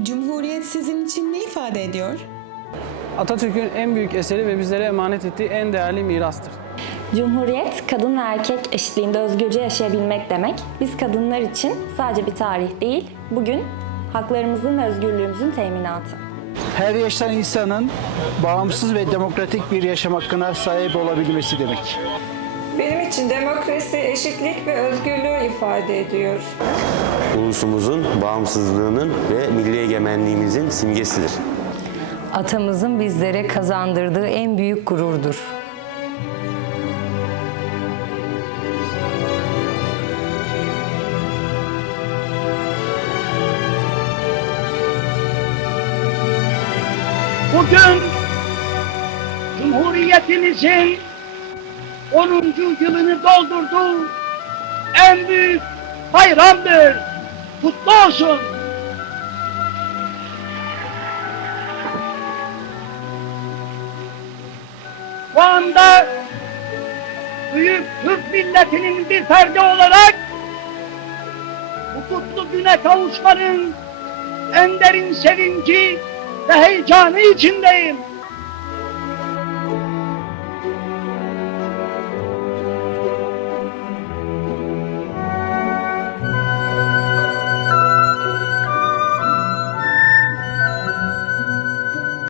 Cumhuriyet sizin için ne ifade ediyor? Atatürk'ün en büyük eseri ve bizlere emanet ettiği en değerli mirastır. Cumhuriyet, kadın ve erkek eşitliğinde özgürce yaşayabilmek demek. Biz kadınlar için sadece bir tarih değil, bugün haklarımızın ve özgürlüğümüzün teminatı. Her yaştan insanın bağımsız ve demokratik bir yaşam hakkına sahip olabilmesi demek. Benim için demokrasi, eşitlik ve özgürlüğü ifade ediyor. Ulusumuzun bağımsızlığının ve milli egemenliğimizin simgesidir. Atamızın bizlere kazandırdığı en büyük gururdur. Bugün Cumhuriyetimizin 10. yılını doldurduğu en büyük bayramdır. Kutlu olsun. Bu anda büyük Türk milletinin bir ferdi olarak bu kutlu güne kavuşmanın en derin sevinci ve heyecanı içindeyim.